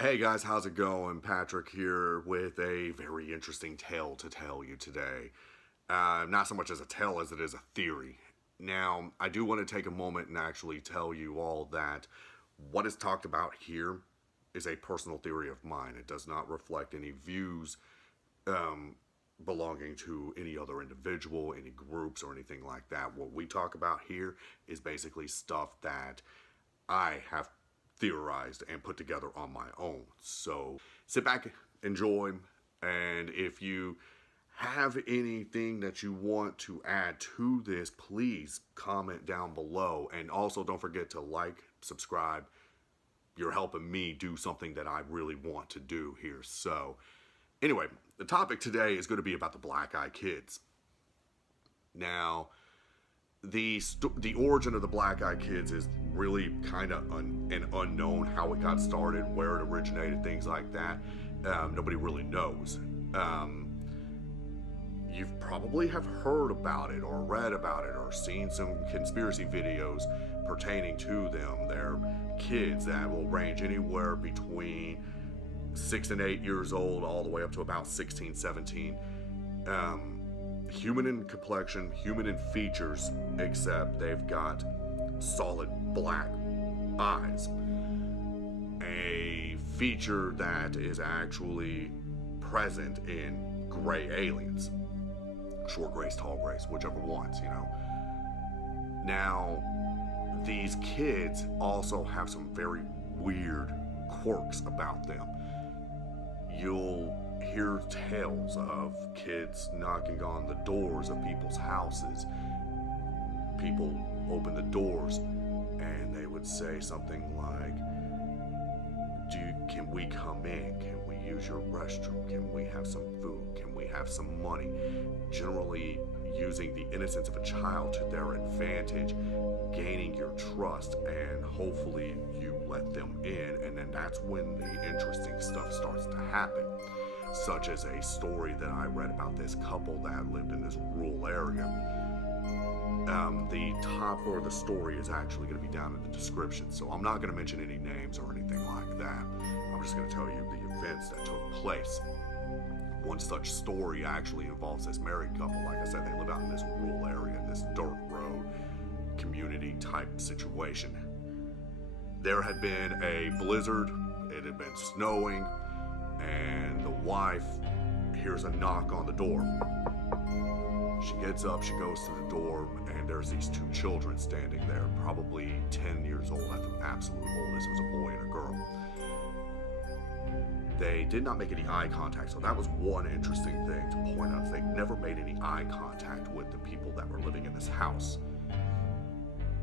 Hey guys, how's it going? Patrick here with a very interesting tale to tell you today. Not so much as a tale as it is a theory. Now, I do want to take a moment and actually tell you all that what is talked about here is a personal theory of mine. It does not reflect any views belonging to any other individual, any groups, or anything like that. What we talk about here is basically stuff that I have theorized and put together on my own. So sit back, enjoy, and if you have anything that you want to add to this, please comment down below. And also don't forget to like, subscribe. You're helping me do something that I really want to do here. So anyway, the topic today is going to be about the Black Eyed Kids. Now, the origin of the Black Eyed Kids is really kind of an unknown. How it got started, where it originated, things like that. Nobody really knows. You've probably have heard about it or read about it or seen some conspiracy videos pertaining to them. They're kids that will range anywhere between 6 and 8 years old all the way up to about 16, 17. Human in complexion, human in features, except they've got solid black eyes. A feature that is actually present in gray aliens. Short grays, tall grays, whichever ones, you know. Now, these kids also have some very weird quirks about them. You'll hear tales of kids knocking on the doors of people's houses. People open the doors and they would say something like, can we come in? Can we use your restroom? Can we have some food? Can we have some money? Generally using the innocence of a child to their advantage, gaining your trust, and hopefully you let them in, and then that's when the interesting stuff starts to happen. Such as a story that I read about this couple that lived in this rural area. The top of the story is actually going to be down in the description, so I'm not going to mention any names or anything like that. I'm just going to tell you the events that took place. One such story actually involves this married couple. Like I said, they live out in this rural area, this dirt road community type situation. There had been a blizzard, it had been snowing, and the wife hears a knock on the door. She gets up, she goes to the door, and there's these two children standing there, probably 10 years old at the absolute oldest. It was a boy and a girl. They did not make any eye contact, so that was one interesting thing to point out. They never made any eye contact with the people that were living in this house.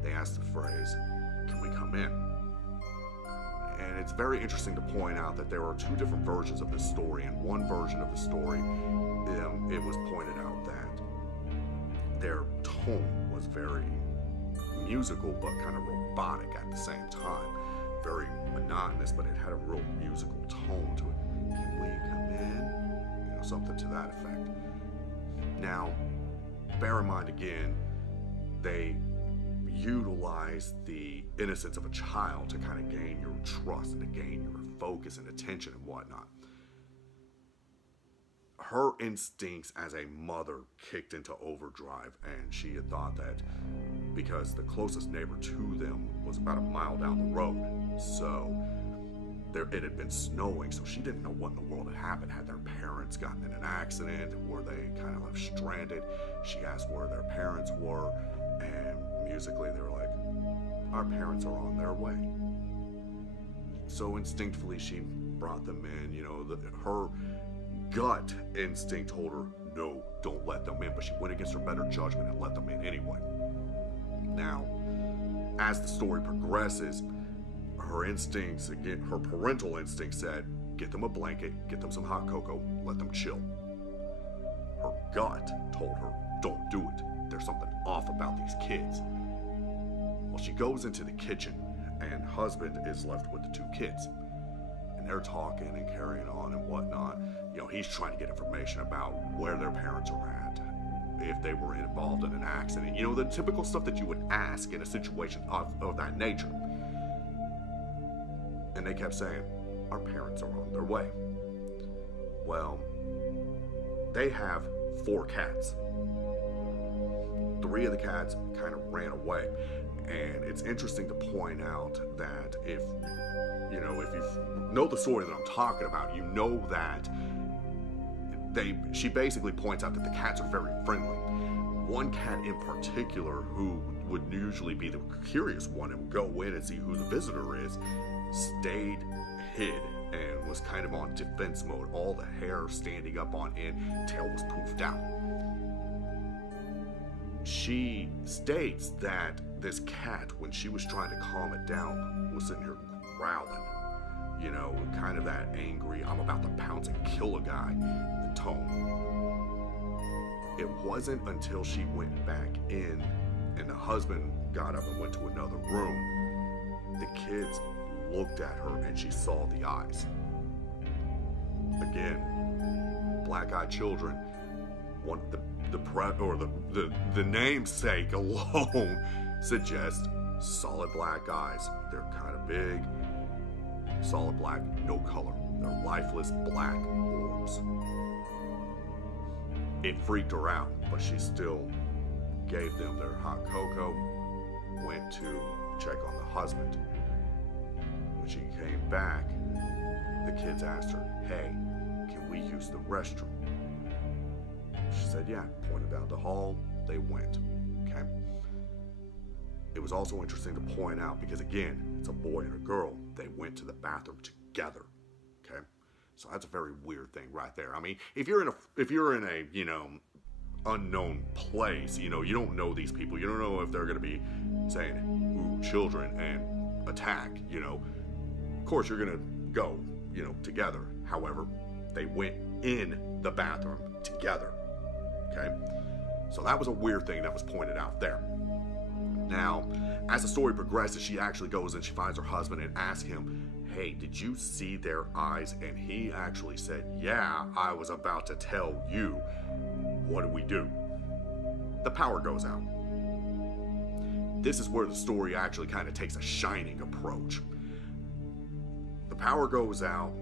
They asked the phrase, "Can we come in?" And it's very interesting to point out that there are two different versions of this story. In one version of the story, it was pointed out that their tone was very musical but kind of robotic at the same time. Very monotonous, but it had a real musical tone to it. Can we come in? You know, something to that effect. Now, bear in mind again, they utilize the innocence of a child to kind of gain your trust and to gain your focus and attention and whatnot. Her instincts as a mother kicked into overdrive, and she had thought that because the closest neighbor to them was about a mile down the road, so it had been snowing, so she didn't know what in the world had happened. Had their parents gotten in an accident? Were they kind of left stranded? She asked where their parents were, and musically they were like, "Our parents are on their way." So instinctively she brought them in. You know, her gut instinct told her, no, don't let them in, but she went against her better judgment and let them in anyway. Now, as the story progresses, her instincts, again, her parental instinct said, get them a blanket, get them some hot cocoa, let them chill. Her gut told her, don't do it. There's something off about these kids. Well, she goes into the kitchen, and husband is left with the two kids. And they're talking and carrying on and whatnot. You know, he's trying to get information about where their parents are at, if they were involved in an accident. You know, the typical stuff that you would ask in a situation of that nature. And they kept saying, our parents are on their way. Well, they have 4 cats. 3 of the cats kind of ran away. And it's interesting to point out that if you know the story that I'm talking about, you know that she basically points out that the cats are very friendly. One cat in particular, who would usually be the curious one and go in and see who the visitor is, stayed hid and was kind of on defense mode. All the hair standing up on end, tail was poofed out. She states that this cat, when she was trying to calm it down, was sitting here growling. You know, kind of that angry, I'm about to pounce and kill a guy tone. It wasn't until she went back in and the husband got up and went to another room, the kids looked at her and she saw the eyes. Again, black-eyed children, the namesake alone suggests solid black eyes. They're kind of big, solid black, no color. They're lifeless black orbs. It freaked her out, but she still gave them their hot cocoa, went to check on the husband. When she came back, the kids asked her, hey, can we use the restroom? She said, yeah, pointed down the hall, they went, okay? It was also interesting to point out, because again, it's a boy and a girl, they went to the bathroom together, okay? So that's a very weird thing right there. I mean, if you're in a, you know, unknown place, you know, you don't know these people, you don't know if they're gonna be saying, ooh, children, and attack, you know, of course you're gonna go, you know, together. However, they went in the bathroom together. Okay, so that was a weird thing that was pointed out there. Now, as the story progresses, she actually goes and she finds her husband and asks him, hey, did you see their eyes? And he actually said, yeah, I was about to tell you. What do we do? The power goes out. This is where the story actually kind of takes a Shining approach. The power goes out,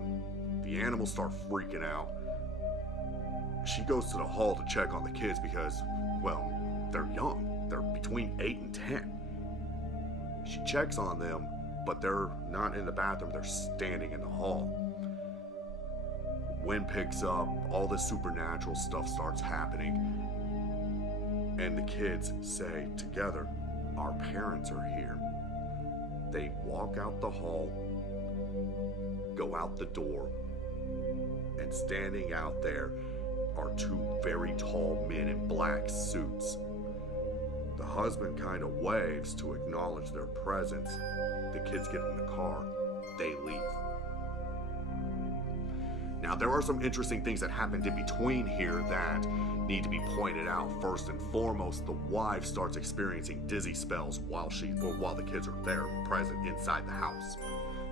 the animals start freaking out. She goes to the hall to check on the kids because, well, they're young. They're between 8 and 10. She checks on them, but they're not in the bathroom. They're standing in the hall. Wind picks up. All this supernatural stuff starts happening. And the kids say together, our parents are here. They walk out the hall, go out the door, and standing out there are 2 very tall men in black suits. The husband kind of waves to acknowledge their presence. The kids get in the car. They leave. Now, there are some interesting things that happened in between here that need to be pointed out. First and foremost, the wife starts experiencing dizzy spells while the kids are there, present inside the house.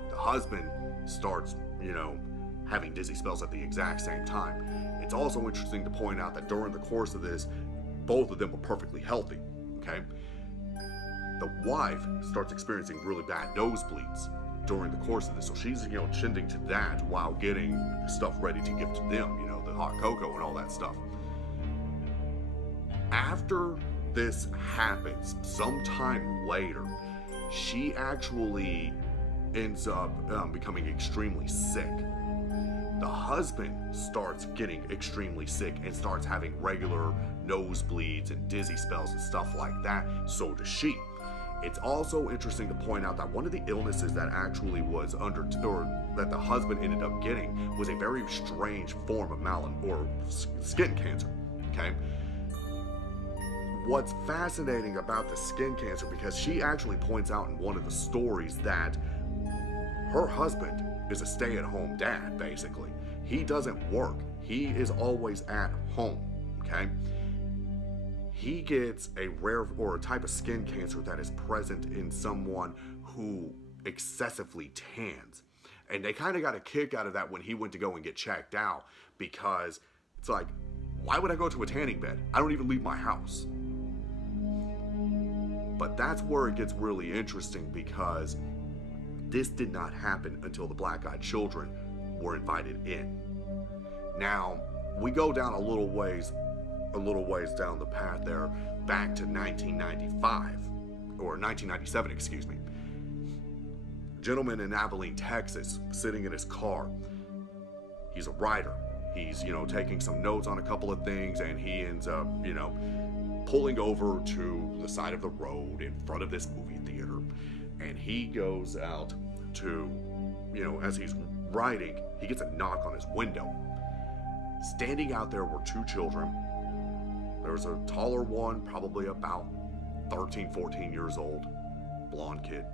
The husband starts, you know, having dizzy spells at the exact same time. It's also interesting to point out that during the course of this, both of them were perfectly healthy, okay? The wife starts experiencing really bad nosebleeds during the course of this, so she's, you know, tending to that while getting stuff ready to give to them, you know, the hot cocoa and all that stuff. After this happens, sometime later, she actually ends up becoming extremely sick. The husband starts getting extremely sick and starts having regular nosebleeds and dizzy spells and stuff like that. So does she. It's also interesting to point out that one of the illnesses that actually was that the husband ended up getting was a very strange form of skin cancer. Okay. What's fascinating about the skin cancer, because she actually points out in one of the stories that her husband is a stay-at-home dad, basically. He doesn't work. He is always at home, okay? He gets a rare or a type of skin cancer that is present in someone who excessively tans. And they kind of got a kick out of that when he went to go and get checked out, because it's like, why would I go to a tanning bed? I don't even leave my house. But that's where it gets really interesting, because this did not happen until the black-eyed children were invited in. Now, we go down a little ways down the path there, back to 1995, or 1997, excuse me. A gentleman in Abilene, Texas, sitting in his car. He's a writer. He's, taking some notes on a couple of things, and he ends up, pulling over to the side of the road in front of this movie theater. And he goes out to, as he's writing, he gets a knock on his window. Standing out there were two children. There was a taller one, probably about 13, 14 years old, blonde kid.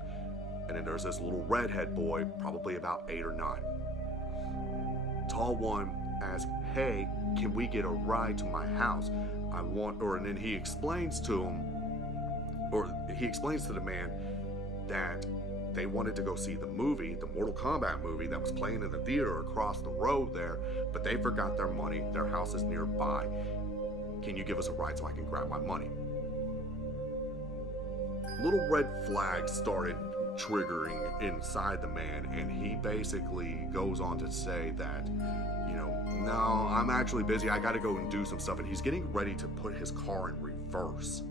And then there's this little redhead boy, probably about 8 or 9. Tall one asks, "Hey, can we get a ride to my house? And then he explains to the man that they wanted to go see the movie, the Mortal Kombat movie that was playing in the theater across the road there, but they forgot their money. Their house is nearby. Can you give us a ride so I can grab my money?" Little red flags started triggering inside the man, and he basically goes on to say that, "No, I'm actually busy. I got to go and do some stuff." And he's getting ready to put his car in reverse.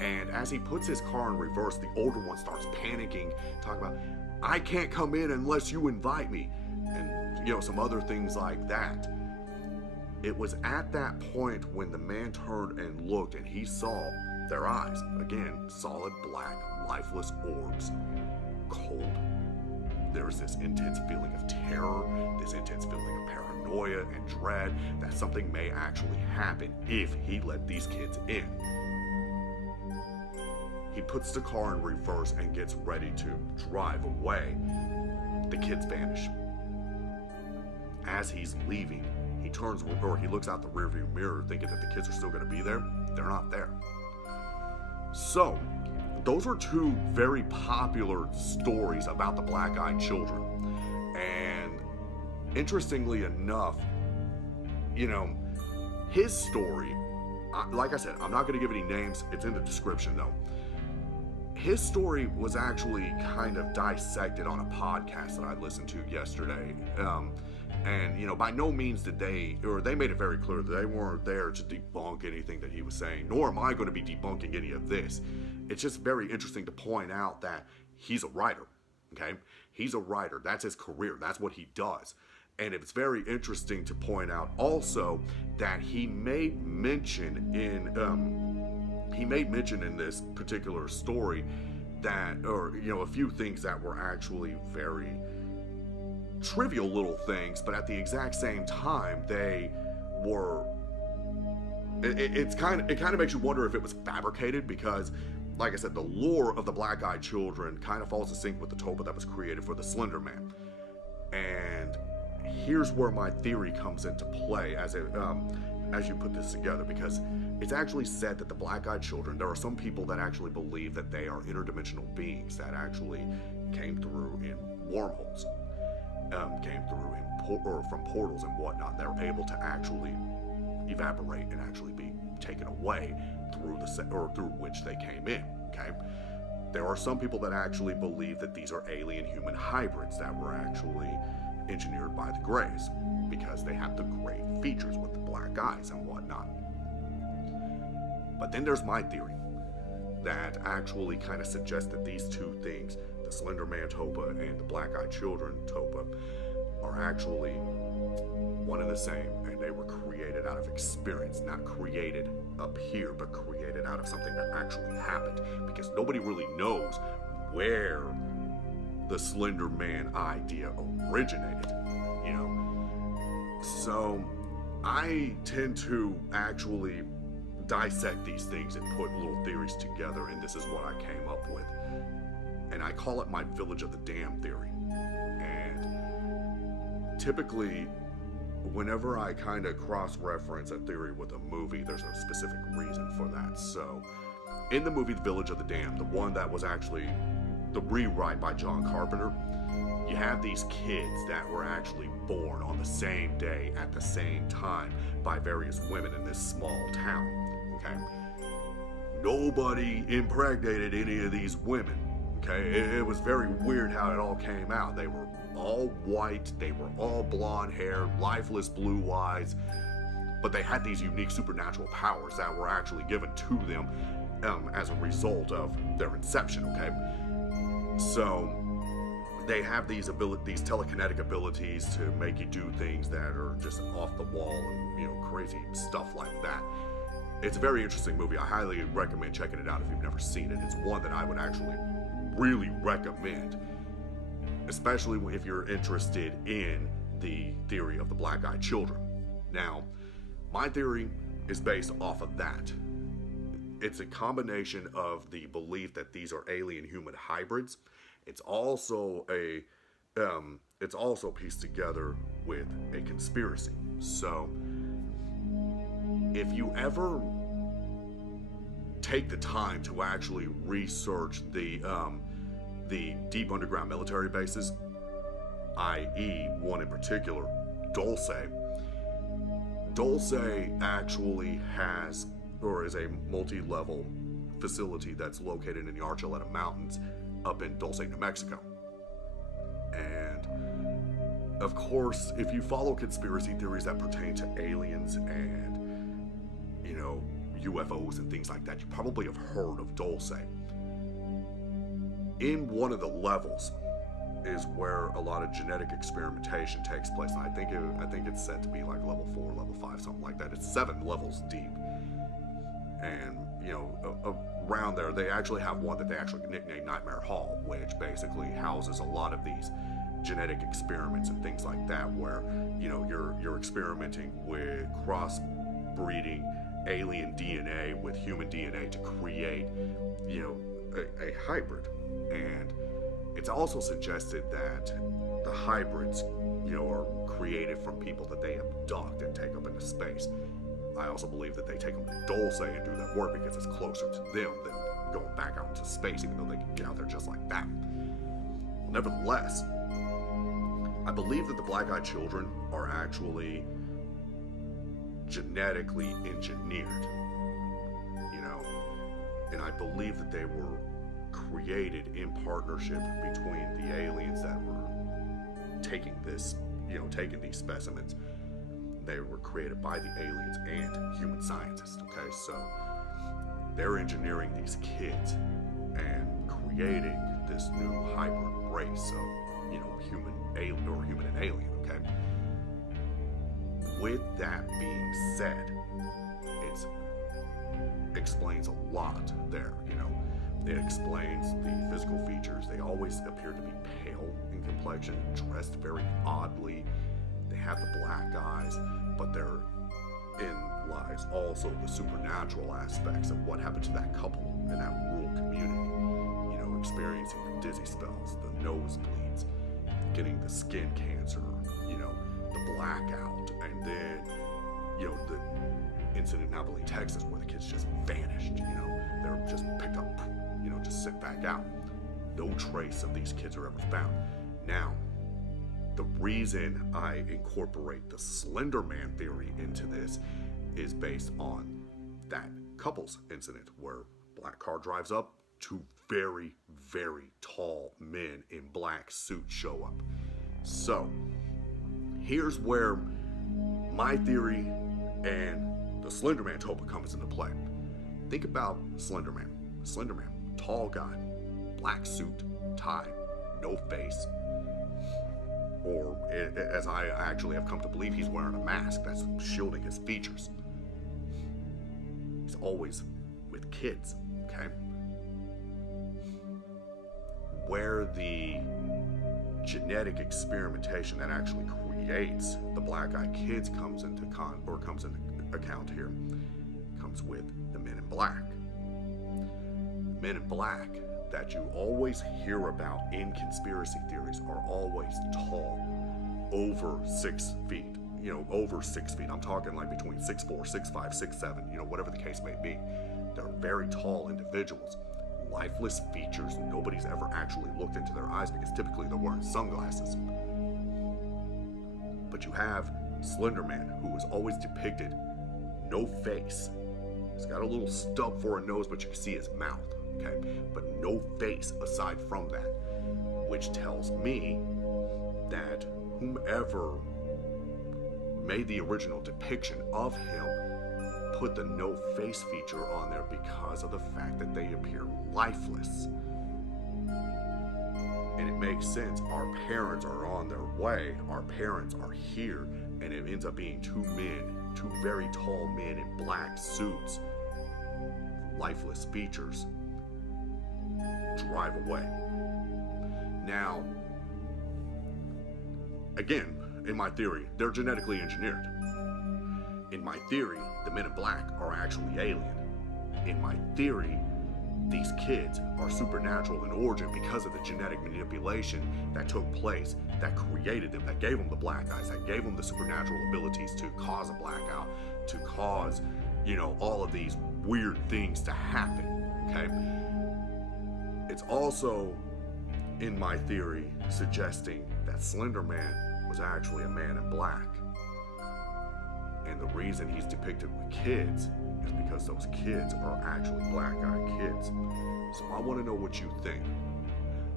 And as he puts his car in reverse, the older one starts panicking, talking about, "I can't come in unless you invite me," and some other things like that. It was at that point when the man turned and looked, and he saw their eyes, again, solid black, lifeless orbs, cold. There was this intense feeling of terror, this intense feeling of paranoia and dread that something may actually happen if he let these kids in. He puts the car in reverse and gets ready to drive away. The kids vanish. As he's leaving, he looks out the rearview mirror thinking that the kids are still going to be there. They're not there. So, those are two very popular stories about the black-eyed children. And interestingly enough, his story, like I said, I'm not going to give any names. It's in the description though. His story was actually kind of dissected on a podcast that I listened to yesterday. And by no means they made it very clear that they weren't there to debunk anything that he was saying, nor am I going to be debunking any of this. It's just very interesting to point out that he's a writer, okay? He's a writer. That's his career. That's what he does. And it's very interesting to point out also that he made mention in this particular story that, a few things that were actually very trivial little things, but at the exact same time, they were. It kind of makes you wonder if it was fabricated, because, like I said, the lore of the black-eyed children kind of falls in sync with the Topa that was created for the Slender Man. And here's where my theory comes into play as you put this together, because it's actually said that the black-eyed children, there are some people that actually believe that they are interdimensional beings that actually came through in wormholes, came through from portals and whatnot. They're able to actually evaporate and actually be taken away through through which they came in. Okay, there are some people that actually believe that these are alien-human hybrids that were actually engineered by the Greys, because they have the gray features with the black eyes and whatnot. But then there's my theory that actually kind of suggests that these two things, the Slender Man Topa and the black-eyed children Topa, are actually one and the same, and they were created out of experience, not created up here, but created out of something that actually happened, because nobody really knows where the Slender Man idea originated, So I tend to actually dissect these things and put little theories together, and this is what I came up with. And I call it my Village of the Damned theory. And typically, whenever I kind of cross-reference a theory with a movie, there's a specific reason for that. So, in the movie The Village of the Damned, the one that was actually the rewrite by John Carpenter, you have these kids that were actually born on the same day at the same time by various women in this small town, okay? Nobody impregnated any of these women, Okay, it was very weird how it all came out. They were all white, they were all blonde hair, lifeless blue eyes, but they had these unique supernatural powers that were actually given to them as a result of their inception. Okay, so they have these telekinetic abilities to make you do things that are just off the wall and, you know, crazy stuff like that. It's a very interesting movie. I highly recommend checking it out if you've never seen it. It's one that I would actually really recommend, especially if you're interested in the theory of the black-eyed children. Now, my theory is based off of that. It's a combination of the belief that these are alien-human hybrids. It's also pieced together with a conspiracy. So, if you ever take the time to actually research the deep underground military bases, i.e. one in particular, Dulce. Dulce actually has, or is a multi-level facility that's located in the Archuleta Mountains up in Dulce, New Mexico. And of course, if you follow conspiracy theories that pertain to aliens and, you know, UFOs and things like that, you probably have heard of Dulce. In one of the levels is where a lot of genetic experimentation takes place. And I think it's said to be like level 4, level 5, something like that. It's 7 levels deep. And, you know, around there, they actually have one that they actually nicknamed Nightmare Hall, which basically houses a lot of these genetic experiments and things like that, where, you know, you're experimenting with crossbreeding alien DNA with human DNA to create, you know, a hybrid. And it's also suggested that the hybrids, you know, are created from people that they abduct and take up into space. I also believe that they take them to Dulce and do that work because it's closer to them than going back out into space, even though they can get out there just like that. Nevertheless, I believe that the black-eyed children are actually genetically engineered, you know, and I believe that they were created in partnership between the aliens that were taking this, you know, taking these specimens. They were created by the aliens and human scientists. Okay, so they're engineering these kids and creating this new hybrid race of, you know, human and alien. Okay. With that being said, it explains a lot there. You know, it explains the physical features. They always appear to be pale in complexion, dressed very oddly. They have the black eyes, but therein lies also the supernatural aspects of what happened to that couple in that rural community. You know, experiencing the dizzy spells, the nosebleeds, getting the skin cancer, you know, the blackout, and then, you know, the incident in Abilene, Texas, where the kids just vanished. You know, they're just picked up, you know, just sent back out. No trace of these kids are ever found. Now, the reason I incorporate the Slender Man theory into this is based on that couple's incident where black car drives up, 2 very, very tall men in black suits show up. So, here's where my theory and the Slender Man topa comes into play. Think about Slender Man. Slender Man, tall guy, black suit, tie, no face. Or, as I actually have come to believe, he's wearing a mask that's shielding his features. He's always with kids, okay? Where the genetic experimentation that actually creates the black-eyed kids comes into account here, comes with the Men in Black. The Men in Black that you always hear about in conspiracy theories are always tall, over 6 feet. You know, over 6 feet. I'm talking like between 6'4", 6'5", 6'7", you know, whatever the case may be. They're very tall individuals. Lifeless features. Nobody's ever actually looked into their eyes because typically they're wearing sunglasses. But you have Slender Man, who is always depicted no face. He's got a little stub for a nose, but you can see his mouth. okay? But no face aside from that, which tells me that whomever made the original depiction of him put the no face feature on there because of the fact that they appear lifeless. And it makes sense. Our parents are on their way. Our parents are here. And it ends up being two men, two very tall men in black suits, lifeless features, drive away. Now, again, in my theory, they're genetically engineered. In my theory, the men in black are actually alien. In my theory, these kids are supernatural in origin because of the genetic manipulation that took place, that created them, that gave them the black eyes, that gave them the supernatural abilities to cause a blackout, to cause, all of these weird things to happen, okay? It's also, in my theory, suggesting that Slender Man was actually a man in black. And the reason he's depicted with kids is because those kids are actually black-eyed kids. So I want to know what you think.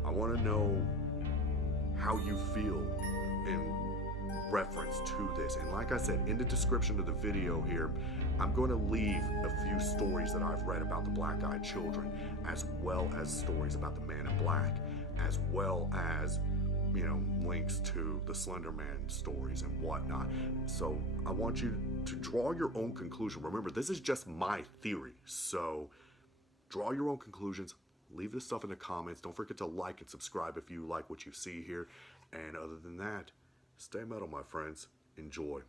I want to know how you feel in reference to this. And like I said, in the description of the video here, I'm going to leave a few stories that I've read about the black-eyed children, as well as stories about the man in black, as well as links to the Slender Man stories and whatnot. So I want you to draw your own conclusion. Remember, this is just my theory. So draw your own conclusions. Leave this stuff in the comments. Don't forget to like and subscribe if you like what you see here. And other than that, stay metal, my friends. Enjoy.